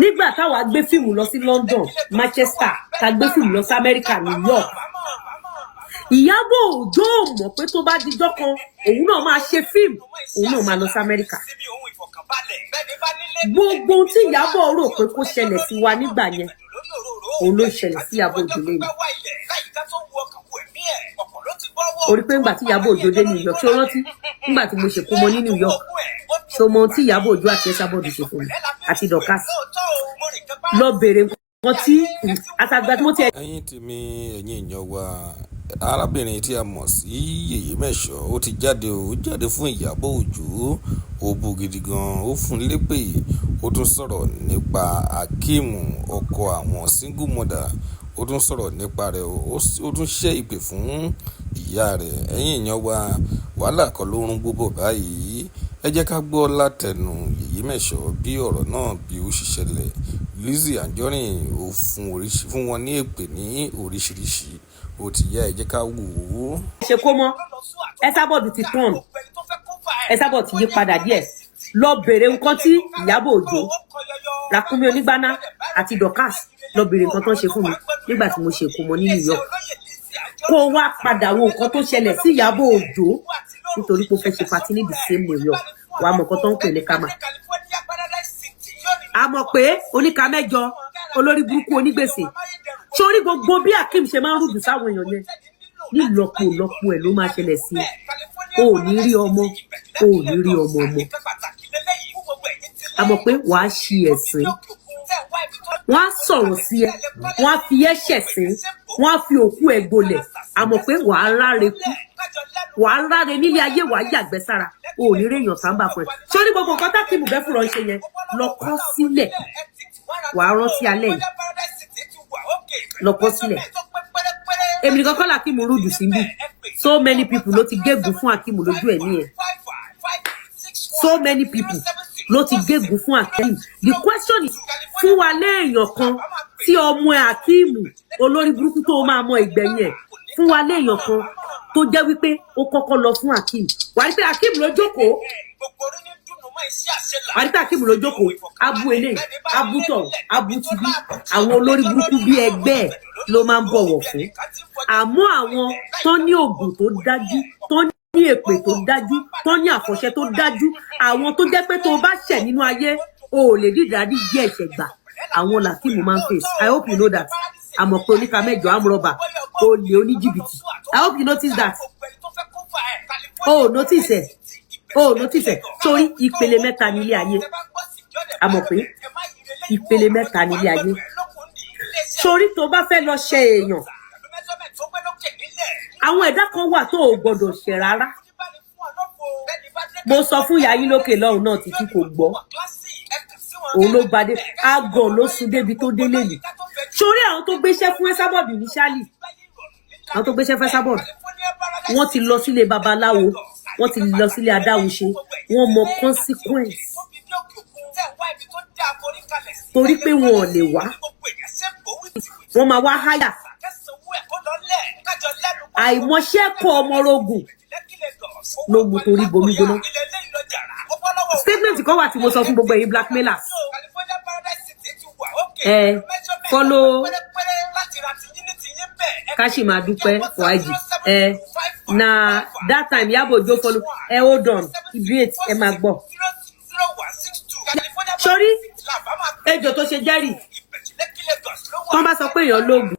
nígbà táwa gbé fíìmù lọ sí London, Manchester, tá gbé fíìmù lọ sí America, New York, Ìyábọ̀ Òjó mọ̀ pé tó bá dijọ́ kan òun náà máa ṣe fíìmù, òun náà máa lọ sí America. Gbogbo tí Ìyábọ̀ rò pé kó ṣẹlẹ̀ sí wa nígbà yẹn òun ló ṣẹlẹ̀ sí Ìyábọ̀ Òjó lẹ́yìn. Orí pé ńgbà tí Ìyábọ̀ Òjó dé New York, ṣé o rántí ńgbà tí mo ṣèkó mọ ní New York, ṣé o mọ tí Ìyábọ̀ Òjó àti Esabod ṣe fún mi àti Dorcas lọ bèrè nǹkan tí àtàgbà tí mo ti. Ẹ̀yin tèmi, ẹ̀yin èèyàn wa, arábìnrin tí a mọ̀ sí Yèyé Mẹ́ṣọ̀ ó ti jáde fún Ìyábọ̀ Òjó, ó bú gidi gan, ó fún lépè, ó tún sọ̀rọ̀ nípa Akeem ọkọ àwọn single mother, ó tún sọ̀rọ̀ nípa rẹ̀, ó tún ṣẹ́ ìpè fún ìyá rẹ̀. Ẹ̀yin èèyàn wa, wàhálà kan ló rún gbogbo báyìí. Ẹ jẹ́ ká gbọ́ látẹnu Yèyé Mẹ́ṣọ̀ bí ọ̀rọ̀ náà bí ó ṣe ṣẹlẹ̀. Lizzy Anjorin ó fún wọn ní èpè ní oríṣiríṣi, ó ti yá, ẹ jẹ́ ká wò ó. Ṣe kó mọ́ Esabod ti tán, Esabod ti yí padà díẹ̀, lọ bèrè nǹkan tí Ìyábọ̀ Òjó, Ràkúnmí Onígbáná àti Dorcas lọ bèrè nǹkan tó ń ṣe fún mi nígbà tí mo ṣe ìkómọ ní New York, kó wá padà wo nǹkan tó ṣẹlẹ̀ sí Ìyábọ̀ Òjó nítorí pé ó fẹ́ ṣe party ní the same New York. Wà á mọ̀ nǹkan tó ń pè ní karma. A mọ̀ pé oníka mẹ́jọ olórí burúkú onígbèsè, sórí gbogbo bí Akeem ṣe máa ń rúdù sáwọn èèyàn yẹn ní lọ́pọ̀ ẹ̀ ló máa ṣẹlẹ̀ sí ẹ. O ò ní rí ọmọ, o ò ní rí ọmọ. A mọ̀ pé wàá ṣi ẹ̀sìn, wọ́n á sọ̀rọ̀ sí ẹ, wọ́n á fi ẹ́ ṣẹ̀sín, wọ́n á fi òkú ẹ gbolẹ̀. A mọ̀ pé wàá ráre kú, wàá ráre nílé ayé, wàá yàgbẹ́ sára, o ò ní rí èèyàn sáńbà fún ẹ. Sórí gbogbo nǹkan t'Akeem bẹ́ fúnra ṣe yẹn lọ kọ sílẹ̀, wàá rántí alẹ́ yìí, lọ kọ sílẹ̀. Èmi nìkan kọ́ l'Akeem rúdù sí bí, so many people ló ti gégùn fún Akeem lójú ẹ̀ ní ẹ̀, so many people ló ti gégùn fún Akeem. The question is, fún wa léèyàn kan tí ọmọ Akeem olórí burúkú tó máa mọ ìgbẹ̀yìn ẹ̀, fún wa léèyàn kan tó jẹ́ wípé ó kọ́kọ́ lọ fún Akeem. Wà á rí pé Akeem ló jókòó, wà á rí pé Akeem ló jókòó, abu eléyìí, abu tọ̀, abu ti bí. Àwọn olórí burúkú bí ẹgbẹ́ ẹ̀ ló máa ń bọ̀wọ̀ fún. Àmọ́ àwọn tó ní ògùn tó dájú, tó ní èpè tó dájú, tó ní àfọ̀ṣẹ tó dájú, àwọn tó jẹ́ pé tó bá ṣẹ̀ nínú ayé o ò lè dídàdí jẹ ẹ̀ṣẹ̀ gbà, àwọn l'Akeem máa ń face. I hope you know that. Àmọ́ pé oníka mẹ́jọ amúrọ̀bà, olè oníjìbìtì. I hope you notice that. Oh, notice ẹ̀, oh, notice ẹ̀. Sórí ìpele mẹ́ta nílé ayé. Àmọ́ pé ìpele mẹ́ta nílé ayé. Sórí tó bá fẹ́ lọ ṣe èèyàn, àwọn ẹ̀dá kan wà tó ò gbọdọ̀ ṣe rárá. Mo sọ fún ìyá yín lókè lọ́hùn náà títí kò gbọ́. Òun ló gbadé, àgọ̀ ló sùn débi tó délé yìí. Sórí àwọn tó gbéṣẹ́ fún Esabod ní Ṣálì, àwọn tó gbéṣẹ́ fún Esabod, wọ́n ti lọ sílé babaláwo, wọ́n ti lọ sílé adáhunṣe, wọ́n mọ consequence. Torí pé wọn ò lè wá, wọ́n máa wá háyà. Àìmọṣẹ́ kọ ọmọrogùn ló mú torí bomi gbóná. Statement kan wà tí mo sọ fún gbogbo ẹ̀yin blackmailers. Follow Kashi máa dúpẹ́ for IG. Na that time Ìyábọ̀ Òjó follow. Hold on, Ibret ẹ máa gbọ́. Sórí ejò tó ṣe jẹ́rìí, wọ́n bá sọ pé èèyàn lóògùn.